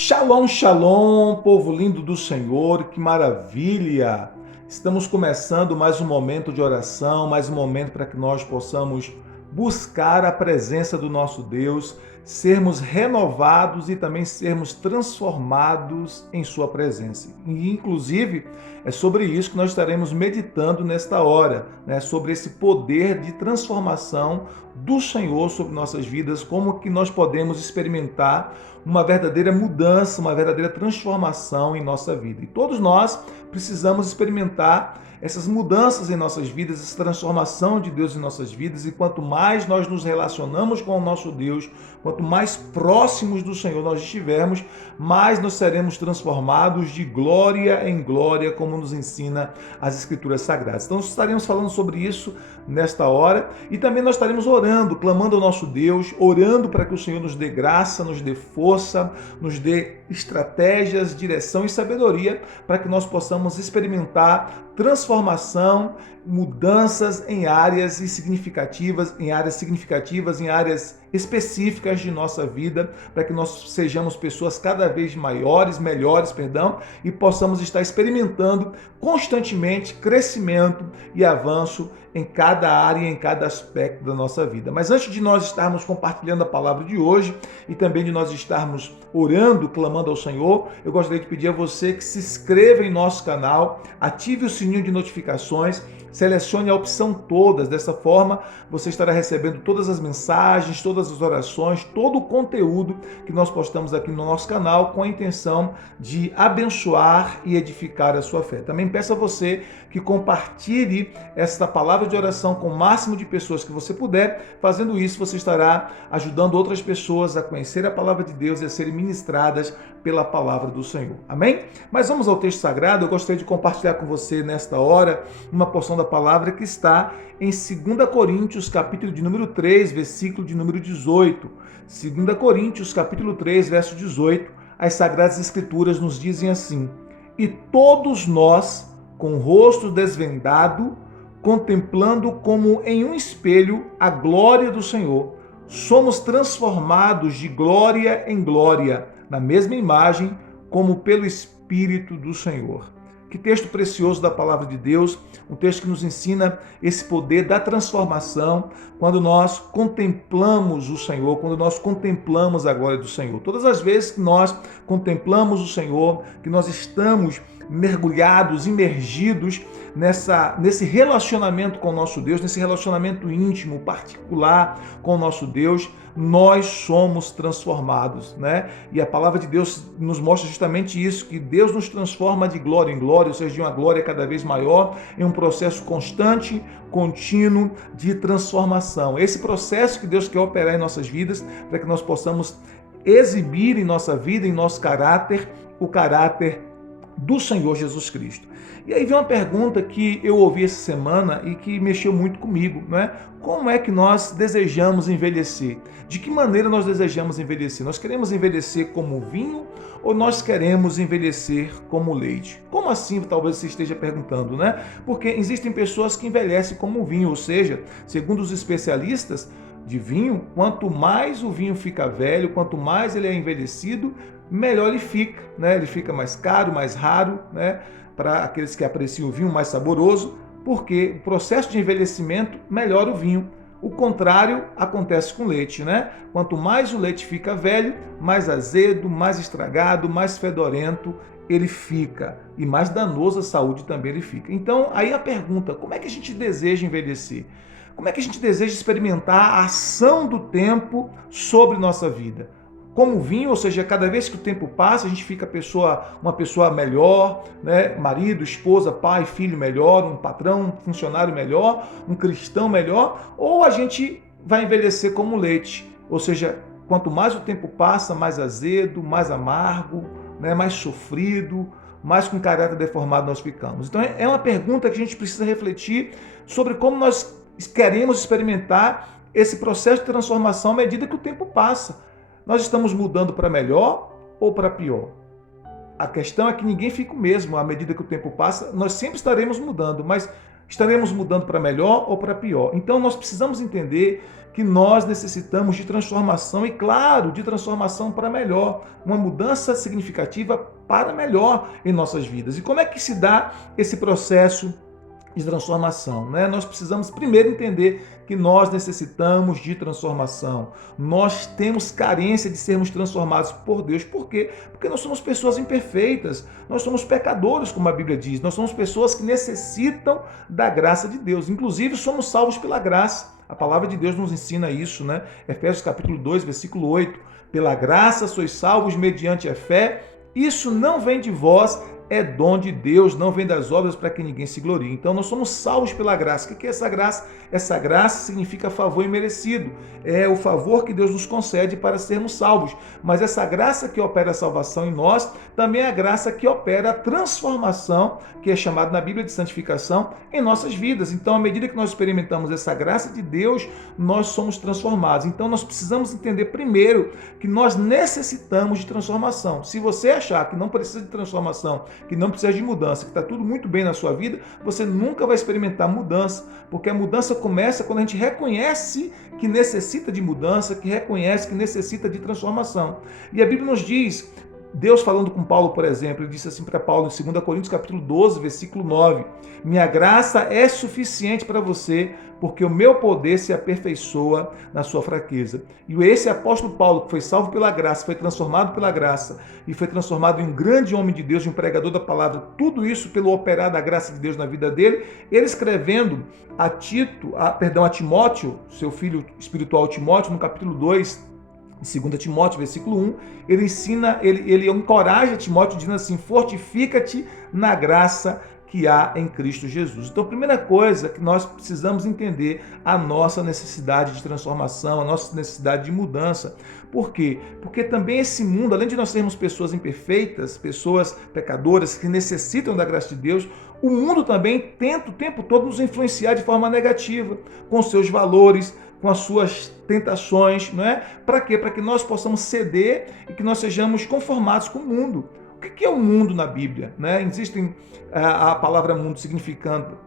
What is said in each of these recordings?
Shalom, shalom, povo lindo do Senhor, que maravilha! Estamos começando mais um momento de oração, mais um momento para que nós possamos buscar a presença do nosso Deus, sermos renovados e também sermos transformados em sua presença. E, inclusive, é sobre isso que nós estaremos meditando nesta hora, né? Sobre esse poder de transformação do Senhor sobre nossas vidas, como que nós podemos experimentar uma verdadeira mudança, uma verdadeira transformação em nossa vida. E todos nós precisamos experimentar essas mudanças em nossas vidas, essa transformação de Deus em nossas vidas, e quanto mais nós nos relacionamos com o nosso Deus, quanto mais próximos do Senhor nós estivermos, mais nós seremos transformados de glória em glória, como nos ensina as Escrituras Sagradas. Então estaremos falando sobre isso nesta hora, e também nós estaremos orando, clamando ao nosso Deus, orando para que o Senhor nos dê graça, nos dê força, nos dê estratégias, direção e sabedoria para que nós possamos experimentar transformação, mudanças em áreas significativas, em áreas específicas de nossa vida, para que nós sejamos pessoas cada vez melhores, e possamos estar experimentando constantemente crescimento e avanço em cada área, em cada aspecto da nossa vida. Mas antes de nós estarmos compartilhando a palavra de hoje e também de nós estarmos orando, clamando ao Senhor, eu gostaria de pedir a você que se inscreva em nosso canal, ative o sininho de notificações, selecione a opção todas. Dessa forma, você estará recebendo todas as mensagens, todas as orações, todo o conteúdo que nós postamos aqui no nosso canal, com a intenção de abençoar e edificar a sua fé. Também peço a você que compartilhe esta palavra de oração com o máximo de pessoas que você puder. Fazendo isso, você estará ajudando outras pessoas a conhecer a palavra de Deus e a serem ministradas pela palavra do Senhor. Amém? Mas vamos ao texto sagrado. Eu gostaria de compartilhar com você nesta hora uma porção da palavra que está em 2 Coríntios, capítulo de número 3, versículo de número 18. 2 Coríntios, capítulo 3, verso 18. As Sagradas Escrituras nos dizem assim: E todos nós, com o rosto desvendado, contemplando como em um espelho a glória do Senhor, somos transformados de glória em glória, na mesma imagem, como pelo Espírito do Senhor. Que texto precioso da palavra de Deus, um texto que nos ensina esse poder da transformação quando nós contemplamos o Senhor, quando nós contemplamos a glória do Senhor. Todas as vezes que nós contemplamos o Senhor, que nós estamos mergulhados, imergidos nesse relacionamento com o nosso Deus, nesse relacionamento íntimo, particular com o nosso Deus, nós somos transformados, né? E a palavra de Deus nos mostra justamente isso, que Deus nos transforma de glória em glória, ou seja, de uma glória cada vez maior, em um processo constante, contínuo de transformação. Esse processo que Deus quer operar em nossas vidas, para que nós possamos exibir em nossa vida, em nosso caráter, o caráter do Senhor Jesus Cristo. E aí vem uma pergunta que eu ouvi essa semana e que mexeu muito comigo, né? Como é que nós desejamos envelhecer? De que maneira nós desejamos envelhecer? Nós queremos envelhecer como vinho ou nós queremos envelhecer como leite? Como assim, talvez você esteja perguntando, né? Porque existem pessoas que envelhecem como vinho, ou seja, segundo os especialistas de vinho, quanto mais o vinho fica velho, quanto mais ele é envelhecido, melhor ele fica, né? Ele fica mais caro, mais raro, né? Para aqueles que apreciam o vinho mais saboroso, porque o processo de envelhecimento melhora o vinho. O contrário acontece com o leite, né? Quanto mais o leite fica velho, mais azedo, mais estragado, mais fedorento ele fica, e mais danoso à saúde também ele fica. Então, aí a pergunta: como é que a gente deseja envelhecer? Como é que a gente deseja experimentar a ação do tempo sobre nossa vida? Como vinho, ou seja, cada vez que o tempo passa, a gente fica uma pessoa melhor, né? Marido, esposa, pai, filho melhor, um patrão, um funcionário melhor, um cristão melhor, ou a gente vai envelhecer como leite, ou seja, quanto mais o tempo passa, mais azedo, mais amargo, né? Mais sofrido, mais com caráter deformado nós ficamos. Então é uma pergunta que a gente precisa refletir sobre como nós queremos experimentar esse processo de transformação à medida que o tempo passa. Nós estamos mudando para melhor ou para pior? A questão é que ninguém fica o mesmo à medida que o tempo passa. Nós sempre estaremos mudando, mas Estaremos mudando para melhor ou para pior? Então nós precisamos entender que nós necessitamos de transformação e, claro, de transformação para melhor, uma mudança significativa para melhor em nossas vidas. E como é que se dá esse processo de transformação, né? Nós precisamos primeiro entender que nós necessitamos de transformação. Nós temos carência de sermos transformados por Deus. Por quê? Porque nós somos pessoas imperfeitas, nós somos pecadores, como a Bíblia diz, nós somos pessoas que necessitam da graça de Deus. Inclusive, somos salvos pela graça. A palavra de Deus nos ensina isso, né? Efésios capítulo 2, versículo 8. Pela graça sois salvos mediante a fé. Isso não vem de vós, é dom de Deus, não vem das obras para que ninguém se glorie. Então nós somos salvos pela graça. O que é essa graça? Essa graça significa favor imerecido. É o favor que Deus nos concede para sermos salvos. Mas essa graça que opera a salvação em nós, também é a graça que opera a transformação, que é chamada na Bíblia de santificação, em nossas vidas. Então, à medida que nós experimentamos essa graça de Deus, nós somos transformados. Então, nós precisamos entender primeiro que nós necessitamos de transformação. Se você achar que não precisa de transformação, que não precisa de mudança, que está tudo muito bem na sua vida, você nunca vai experimentar mudança, porque a mudança começa quando a gente reconhece que necessita de mudança, que reconhece que necessita de transformação. E a Bíblia nos diz, Deus falando com Paulo, por exemplo, ele disse assim para Paulo em 2 Coríntios capítulo 12, versículo 9, minha graça é suficiente para você, porque o meu poder se aperfeiçoa na sua fraqueza. E esse apóstolo Paulo, que foi salvo pela graça, foi transformado pela graça e foi transformado em um grande homem de Deus, em um pregador da palavra, tudo isso pelo operar da graça de Deus na vida dele, ele escrevendo a Timóteo, seu filho espiritual Timóteo, no capítulo 2, em 2 Timóteo, versículo 1, ele ensina, ele encoraja Timóteo dizendo assim, fortifica-te na graça que há em Cristo Jesus. Então, a primeira coisa que nós precisamos entender a nossa necessidade de transformação, a nossa necessidade de mudança. Por quê? Porque também esse mundo, além de nós sermos pessoas imperfeitas, pessoas pecadoras que necessitam da graça de Deus, o mundo também tenta o tempo todo nos influenciar de forma negativa, com seus valores, com as suas tentações, não é? Para quê? Para que nós possamos ceder e que nós sejamos conformados com o mundo. O que é o mundo na Bíblia? Né? Existem a palavra mundo significando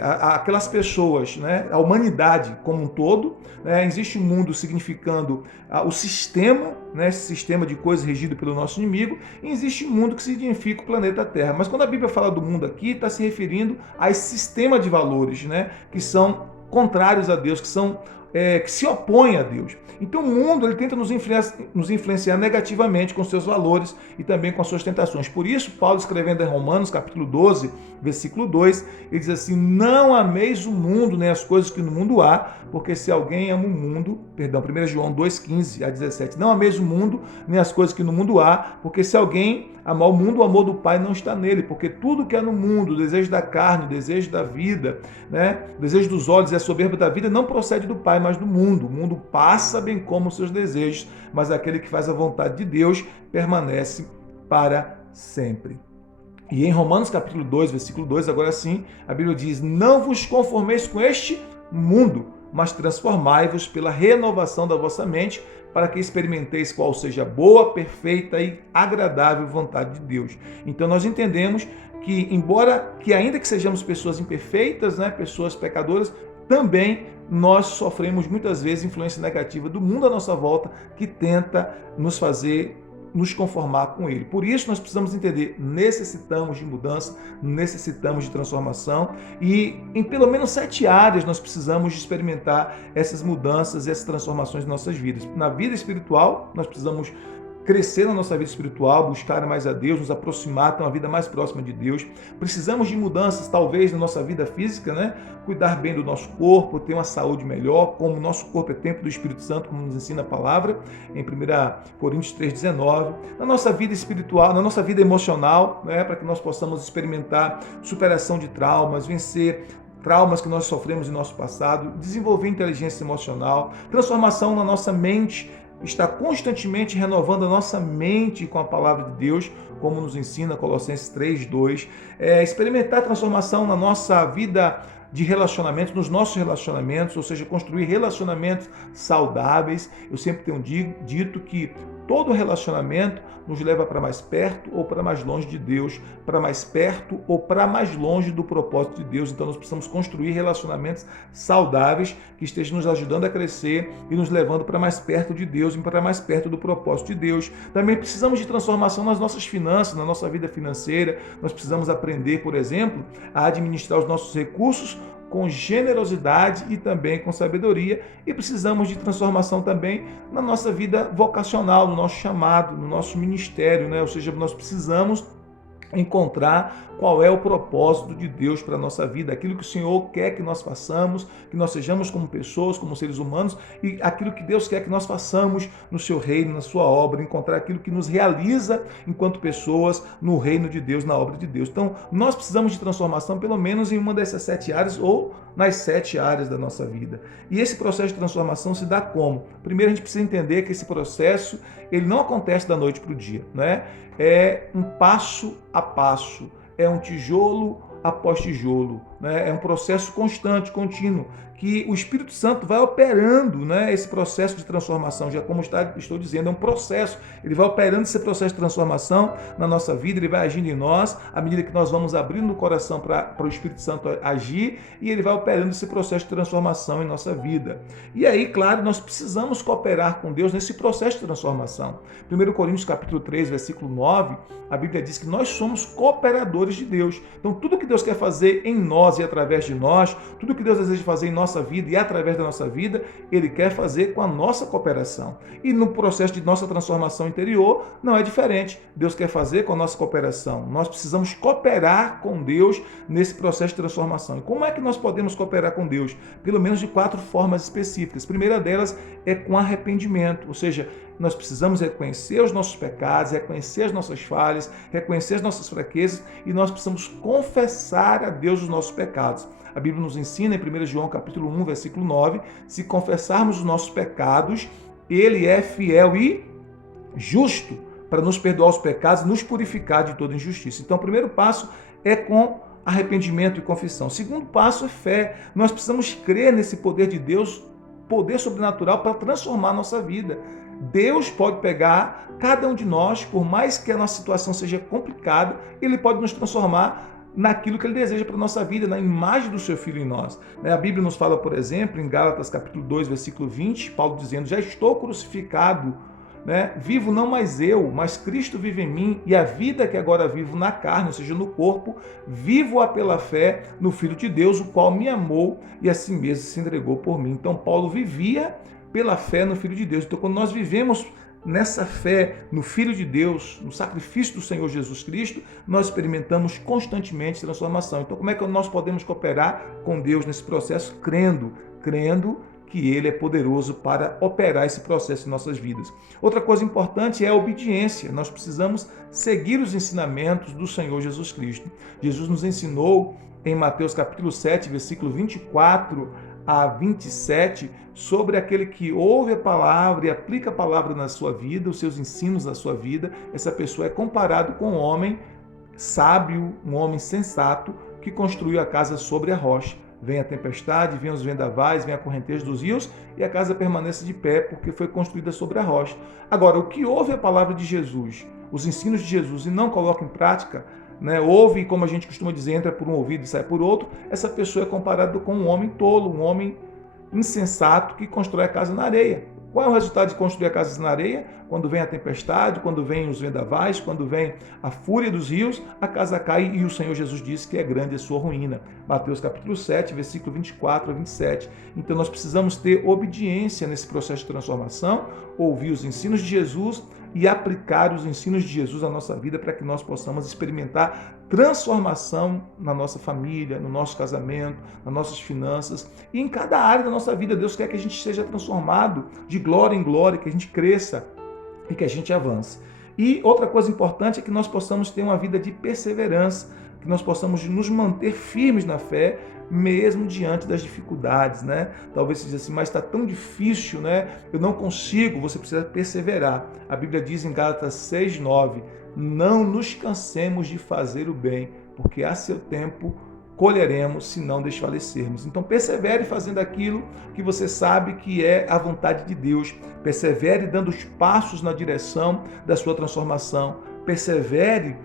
aquelas pessoas, né? A humanidade como um todo. Né? Existe um mundo significando o sistema, né? Esse sistema de coisas regido pelo nosso inimigo, e existe um mundo que significa o planeta Terra. Mas quando a Bíblia fala do mundo aqui, está se referindo a esse sistema de valores, né? Que são contrários a Deus, que se opõem a Deus. Então o mundo ele tenta nos influenciar negativamente com seus valores e também com as suas tentações. Por isso, Paulo escrevendo em Romanos, capítulo 12, versículo 2, ele diz assim, não ameis o mundo nem as coisas que no mundo há, porque se alguém ama o mundo, 1 João 2, 15 a 17, não ameis o mundo nem as coisas que no mundo há, porque se alguém amar o mundo, o amor do Pai não está nele, porque tudo que há no mundo, o desejo da carne, o desejo da vida, né, o desejo dos olhos e a soberba da vida não procede do Pai, mas do mundo. O mundo passa bem como os seus desejos, mas aquele que faz a vontade de Deus permanece para sempre. E em Romanos capítulo 2, versículo 2, agora sim, a Bíblia diz, não vos conformeis com este mundo, mas transformai-vos pela renovação da vossa mente, para que experimenteis qual seja a boa, perfeita e agradável vontade de Deus. Então nós entendemos que, ainda que sejamos pessoas imperfeitas, né, pessoas pecadoras, também nós sofremos muitas vezes influência negativa do mundo à nossa volta, que tenta nos fazer nos conformar com ele. Por isso nós precisamos entender, necessitamos de mudança, necessitamos de transformação e em pelo menos 7 áreas nós precisamos de experimentar essas mudanças e essas transformações em nossas vidas. Na vida espiritual, nós precisamos crescer na nossa vida espiritual, buscar mais a Deus, nos aproximar, ter uma vida mais próxima de Deus. Precisamos de mudanças, talvez, na nossa vida física, né? Cuidar bem do nosso corpo, ter uma saúde melhor, como o nosso corpo é templo do Espírito Santo, como nos ensina a palavra, em 1 Coríntios 3,19. Na nossa vida espiritual, na nossa vida emocional, né? Para que nós possamos experimentar superação de traumas, vencer traumas que nós sofremos em nosso passado, desenvolver inteligência emocional, transformação na nossa mente, está constantemente renovando a nossa mente com a palavra de Deus, como nos ensina Colossenses 3:2, experimentar transformação na nossa vida de relacionamentos, nos nossos relacionamentos, ou seja, construir relacionamentos saudáveis. Eu sempre tenho dito que todo relacionamento nos leva para mais perto ou para mais longe de Deus, para mais perto ou para mais longe do propósito de Deus. Então nós precisamos construir relacionamentos saudáveis que estejam nos ajudando a crescer e nos levando para mais perto de Deus e para mais perto do propósito de Deus. Também precisamos de transformação nas nossas finanças, na nossa vida financeira. Nós precisamos aprender, por exemplo, a administrar os nossos recursos com generosidade e também com sabedoria, e precisamos de transformação também na nossa vida vocacional, no nosso chamado, no nosso ministério, né? Ou seja, nós precisamos encontrar qual é o propósito de Deus para a nossa vida, aquilo que o Senhor quer que nós façamos, que nós sejamos como pessoas, como seres humanos, e aquilo que Deus quer que nós façamos no seu reino, na sua obra, encontrar aquilo que nos realiza enquanto pessoas no reino de Deus, na obra de Deus. Então, nós precisamos de transformação pelo menos em uma dessas 7 áreas ou nas 7 áreas da nossa vida. E esse processo de transformação se dá como? Primeiro, a gente precisa entender que esse processo, ele não acontece da noite para o dia, né? É um passo a passo, é um tijolo após tijolo, né? É um processo constante, contínuo, que o Espírito Santo vai operando, né, esse processo de transformação, já como estou dizendo, é um processo, ele vai operando esse processo de transformação na nossa vida, ele vai agindo em nós, à medida que nós vamos abrindo o coração para o Espírito Santo agir, e ele vai operando esse processo de transformação em nossa vida. E aí, claro, nós precisamos cooperar com Deus nesse processo de transformação. 1 Coríntios capítulo 3, versículo 9, a Bíblia diz que nós somos cooperadores de Deus. Então, tudo que Deus quer fazer em nós e através de nós, tudo que Deus deseja fazer em nossa vida e através da nossa vida, Ele quer fazer com a nossa cooperação. E no processo de nossa transformação interior, não é diferente. Deus quer fazer com a nossa cooperação. Nós precisamos cooperar com Deus nesse processo de transformação. E como é que nós podemos cooperar com Deus? Pelo menos de 4 formas específicas. A primeira delas é com arrependimento, ou seja, nós precisamos reconhecer os nossos pecados, reconhecer as nossas falhas, reconhecer as nossas fraquezas, e nós precisamos confessar a Deus os nossos pecados. A Bíblia nos ensina em 1 João capítulo 1, versículo 9, se confessarmos os nossos pecados, Ele é fiel e justo para nos perdoar os pecados e nos purificar de toda injustiça. Então, o primeiro passo é com arrependimento e confissão. O segundo passo é fé. Nós precisamos crer nesse poder de Deus, poder sobrenatural para transformar a nossa vida. Deus pode pegar cada um de nós, por mais que a nossa situação seja complicada, Ele pode nos transformar naquilo que Ele deseja para a nossa vida, na imagem do seu Filho em nós. A Bíblia nos fala, por exemplo, em Gálatas capítulo 2, versículo 20, Paulo dizendo, já estou crucificado, vivo não mais eu, mas Cristo vive em mim, e a vida que agora vivo na carne, ou seja, no corpo, vivo-a pela fé no Filho de Deus, o qual me amou e a si mesmo se entregou por mim. Então Paulo vivia pela fé no Filho de Deus. Então, quando nós vivemos nessa fé no Filho de Deus, no sacrifício do Senhor Jesus Cristo, nós experimentamos constantemente transformação. Então, como é que nós podemos cooperar com Deus nesse processo? Crendo que Ele é poderoso para operar esse processo em nossas vidas. Outra coisa importante é a obediência. Nós precisamos seguir os ensinamentos do Senhor Jesus Cristo. Jesus nos ensinou em Mateus capítulo 7, versículo 24 a 27, sobre aquele que ouve a palavra e aplica a palavra na sua vida, os seus ensinos na sua vida. Essa pessoa é comparado com um homem sábio, um homem sensato, que construiu a casa sobre a rocha. Vem a tempestade, vem os vendavais, vem a correnteza dos rios e a casa permanece de pé porque foi construída sobre a rocha. Agora, o que ouve a palavra de Jesus, os ensinos de Jesus e não coloca em prática, ouve e, como a gente costuma dizer, entra por um ouvido e sai por outro, essa pessoa é comparada com um homem tolo, um homem insensato que constrói a casa na areia. Qual é o resultado de construir a casa na areia? Quando vem a tempestade, quando vem os vendavais, quando vem a fúria dos rios, a casa cai e o Senhor Jesus disse que é grande a sua ruína. Mateus capítulo 7, versículo 24 a 27. Então nós precisamos ter obediência nesse processo de transformação, ouvir os ensinos de Jesus e aplicar os ensinos de Jesus à nossa vida para que nós possamos experimentar transformação na nossa família, no nosso casamento, nas nossas finanças e em cada área da nossa vida. Deus quer que a gente seja transformado de glória em glória, que a gente cresça e que a gente avance. E outra coisa importante é que nós possamos ter uma vida de perseverança, que nós possamos nos manter firmes na fé, mesmo diante das dificuldades, Talvez você diga assim, mas está tão difícil, Eu não consigo, você precisa perseverar. A Bíblia diz em Gálatas 6:9, não nos cansemos de fazer o bem, porque a seu tempo colheremos se não desfalecermos. Então persevere fazendo aquilo que você sabe que é a vontade de Deus. Persevere dando os passos na direção da sua transformação. Persevere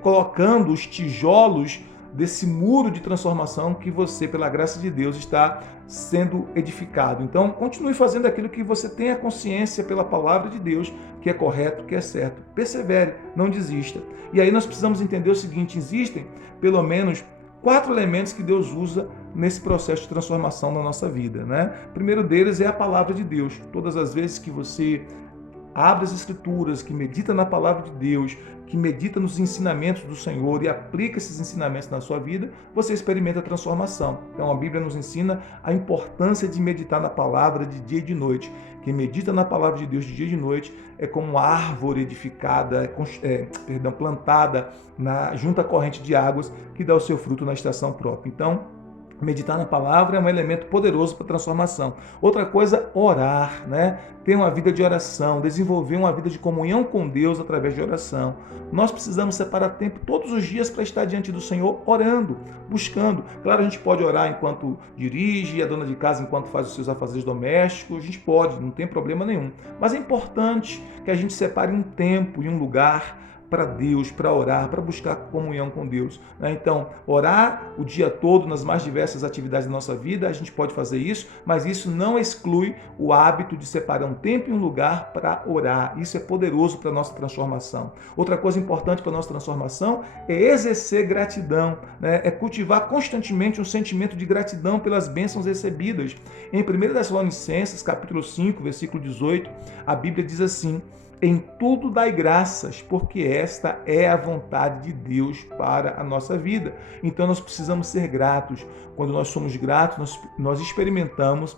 colocando os tijolos desse muro de transformação que você, pela graça de Deus, está sendo edificado. Então, continue fazendo aquilo que você tem a consciência pela palavra de Deus, que é correto, que é certo. Persevere, não desista. E aí nós precisamos entender o seguinte: existem pelo menos 4 elementos que Deus usa nesse processo de transformação na nossa vida, né? O primeiro deles é a palavra de Deus. Todas as vezes que você abre as Escrituras, que medita na palavra de Deus, que medita nos ensinamentos do Senhor e aplica esses ensinamentos na sua vida, você experimenta a transformação. Então a Bíblia nos ensina a importância de meditar na palavra de dia e de noite. Quem medita na palavra de Deus de dia e de noite é como uma árvore edificada, plantada junto à corrente de águas que dá o seu fruto na estação própria. Então, meditar na palavra é um elemento poderoso para a transformação. Outra coisa, orar, né? Ter uma vida de oração, desenvolver uma vida de comunhão com Deus através de oração. Nós precisamos separar tempo todos os dias para estar diante do Senhor orando, buscando. Claro, a gente pode orar enquanto dirige, a dona de casa enquanto faz os seus afazeres domésticos, a gente pode, não tem problema nenhum. Mas é importante que a gente separe um tempo e um lugar para Deus, para orar, para buscar comunhão com Deus. Então, orar o dia todo nas mais diversas atividades da nossa vida, a gente pode fazer isso, mas isso não exclui o hábito de separar um tempo e um lugar para orar. Isso é poderoso para a nossa transformação. Outra coisa importante para a nossa transformação é exercer gratidão, né? É cultivar constantemente um sentimento de gratidão pelas bênçãos recebidas. Em 1 Tessalonicenses, capítulo 5, versículo 18, a Bíblia diz assim: em tudo dai graças, porque esta é a vontade de Deus para a nossa vida. Então nós precisamos ser gratos. Quando nós somos gratos, nós experimentamos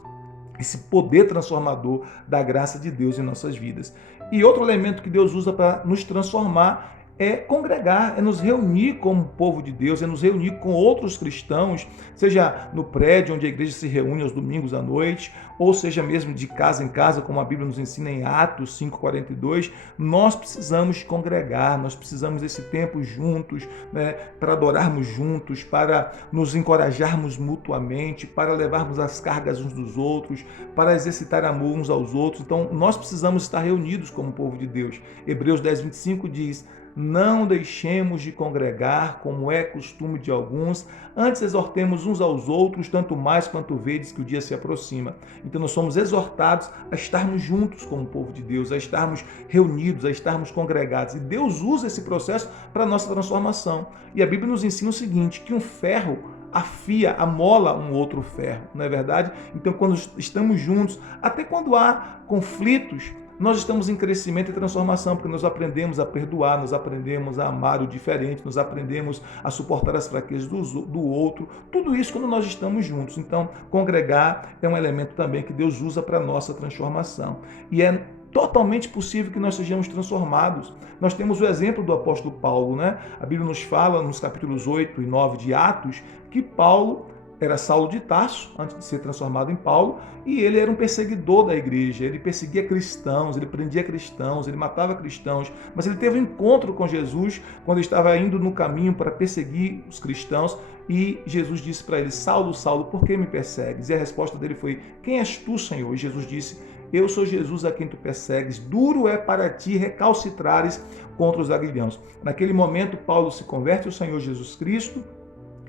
esse poder transformador da graça de Deus em nossas vidas. E outro elemento que Deus usa para nos transformar é congregar, é nos reunir como povo de Deus, é nos reunir com outros cristãos, seja no prédio onde a igreja se reúne aos domingos à noite, ou seja mesmo de casa em casa, como a Bíblia nos ensina em Atos 5,42, nós precisamos congregar, nós precisamos desse tempo juntos, né, para adorarmos juntos, para nos encorajarmos mutuamente, para levarmos as cargas uns dos outros, para exercitar amor uns aos outros. Então nós precisamos estar reunidos como povo de Deus. Hebreus 10,25 diz: não deixemos de congregar, como é costume de alguns, antes exortemos uns aos outros, tanto mais quanto vedes que o dia se aproxima. Então nós somos exortados a estarmos juntos como povo de Deus, a estarmos reunidos, a estarmos congregados. E Deus usa esse processo para a nossa transformação. E a Bíblia nos ensina o seguinte, que um ferro afia, amola um outro ferro, não é verdade? Então quando estamos juntos, até quando há conflitos, nós estamos em crescimento e transformação, porque nós aprendemos a perdoar, nós aprendemos a amar o diferente, nós aprendemos a suportar as fraquezas do outro, tudo isso quando nós estamos juntos. Então, congregar é um elemento também que Deus usa para a nossa transformação. E é totalmente possível que nós sejamos transformados. Nós temos o exemplo do apóstolo Paulo, né? A Bíblia nos fala, nos capítulos 8 e 9 de Atos, que Paulo era Saulo de Tarso, antes de ser transformado em Paulo, e ele era um perseguidor da igreja, ele perseguia cristãos, ele prendia cristãos, ele matava cristãos, mas ele teve um encontro com Jesus quando ele estava indo no caminho para perseguir os cristãos, e Jesus disse para ele: Saulo, Saulo, por que me persegues? E a resposta dele foi: quem és tu, Senhor? E Jesus disse: eu sou Jesus a quem tu persegues, duro é para ti recalcitrares contra os aguilhões. Naquele momento, Paulo se converte ao Senhor Jesus Cristo,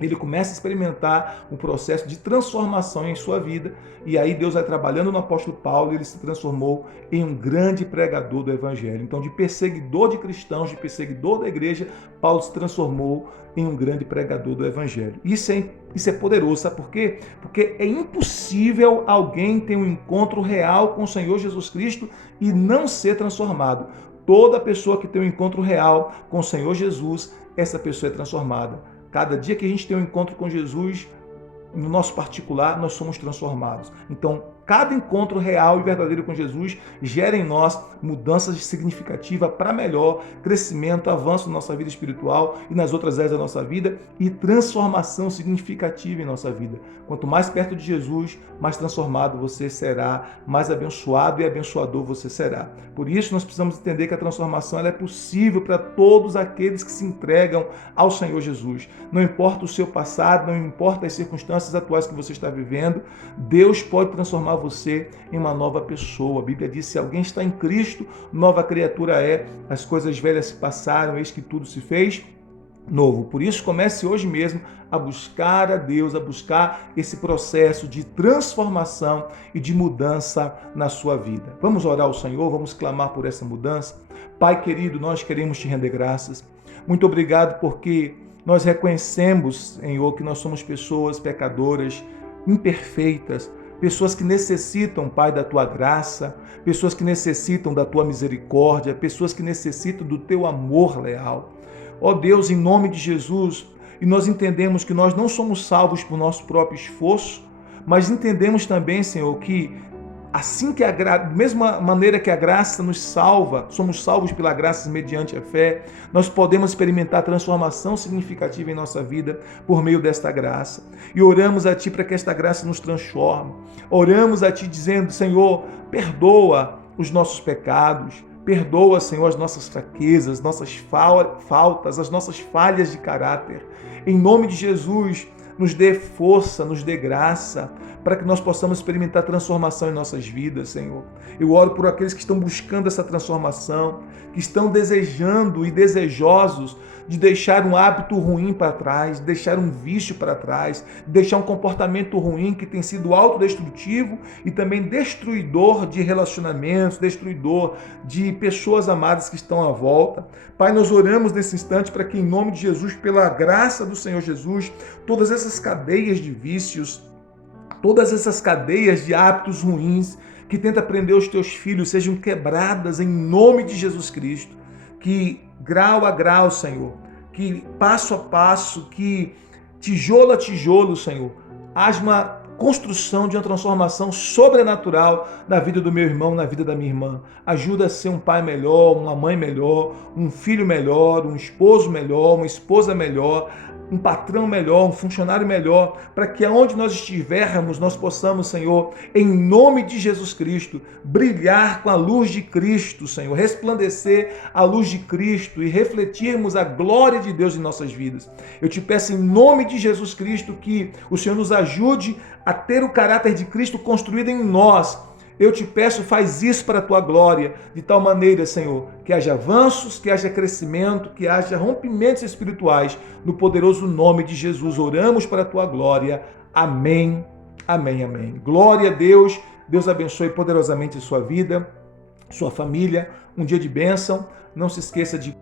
ele começa a experimentar um processo de transformação em sua vida, e aí Deus vai trabalhando no apóstolo Paulo, e ele se transformou em um grande pregador do evangelho. Então, de perseguidor de cristãos, de perseguidor da igreja, Paulo se transformou em um grande pregador do evangelho. Isso é poderoso, sabe por quê? Porque é impossível alguém ter um encontro real com o Senhor Jesus Cristo e não ser transformado. Toda pessoa que tem um encontro real com o Senhor Jesus, essa pessoa é transformada. Cada dia que a gente tem um encontro com Jesus, no nosso particular, nós somos transformados. Então, cada encontro real e verdadeiro com Jesus gera em nós mudanças significativas para melhor, crescimento, avanço na nossa vida espiritual e nas outras áreas da nossa vida e transformação significativa em nossa vida. Quanto mais perto de Jesus, mais transformado você será, mais abençoado e abençoador você será. Por isso, nós precisamos entender que a transformação ela é possível para todos aqueles que se entregam ao Senhor Jesus. Não importa o seu passado, não importa as circunstâncias atuais que você está vivendo, Deus pode transformar você em uma nova pessoa. A Bíblia diz: se alguém está em Cristo, nova criatura é, as coisas velhas se passaram, eis que tudo se fez novo. Por isso, comece hoje mesmo a buscar a Deus, a buscar esse processo de transformação e de mudança na sua vida. Vamos orar ao Senhor, vamos clamar por essa mudança. Pai querido, nós queremos te render graças. Muito obrigado porque nós reconhecemos, Senhor, que nós somos pessoas pecadoras, imperfeitas, pessoas que necessitam, Pai, da Tua graça, pessoas que necessitam da Tua misericórdia, pessoas que necessitam do Teu amor leal. Ó Deus, em nome de Jesus, e nós entendemos que nós não somos salvos por nosso próprio esforço, mas entendemos também, Senhor, que assim que da mesma maneira que a graça nos salva, somos salvos pela graça mediante a fé, nós podemos experimentar transformação significativa em nossa vida por meio desta graça. E oramos a Ti para que esta graça nos transforme. Oramos a Ti dizendo: Senhor, perdoa os nossos pecados, perdoa, Senhor, as nossas fraquezas, nossas faltas, as nossas falhas de caráter. Em nome de Jesus, nos dê força, nos dê graça, para que nós possamos experimentar transformação em nossas vidas, Senhor. Eu oro por aqueles que estão buscando essa transformação, que estão desejando e desejosos de deixar um hábito ruim para trás, de deixar um vício para trás, de deixar um comportamento ruim que tem sido autodestrutivo e também destruidor de relacionamentos, destruidor de pessoas amadas que estão à volta. Pai, nós oramos nesse instante para que, em nome de Jesus, pela graça do Senhor Jesus, todas essas cadeias de vícios, todas essas cadeias de hábitos ruins que tenta prender os teus filhos sejam quebradas em nome de Jesus Cristo. Que grau a grau, Senhor, que passo a passo, que tijolo a tijolo, Senhor, haja uma construção de uma transformação sobrenatural na vida do meu irmão, na vida da minha irmã. Ajuda a ser um pai melhor, uma mãe melhor, um filho melhor, um esposo melhor, uma esposa melhor, um patrão melhor, um funcionário melhor, para que aonde nós estivermos, nós possamos, Senhor, em nome de Jesus Cristo, brilhar com a luz de Cristo, Senhor, resplandecer a luz de Cristo e refletirmos a glória de Deus em nossas vidas. Eu te peço em nome de Jesus Cristo que o Senhor nos ajude a ter o caráter de Cristo construído em nós. Eu te peço, faz isso para a tua glória, de tal maneira, Senhor, que haja avanços, que haja crescimento, que haja rompimentos espirituais, no poderoso nome de Jesus. Oramos para a tua glória. Amém, amém, amém. Glória a Deus. Deus abençoe poderosamente a sua vida, sua família. Um dia de bênção. Não se esqueça de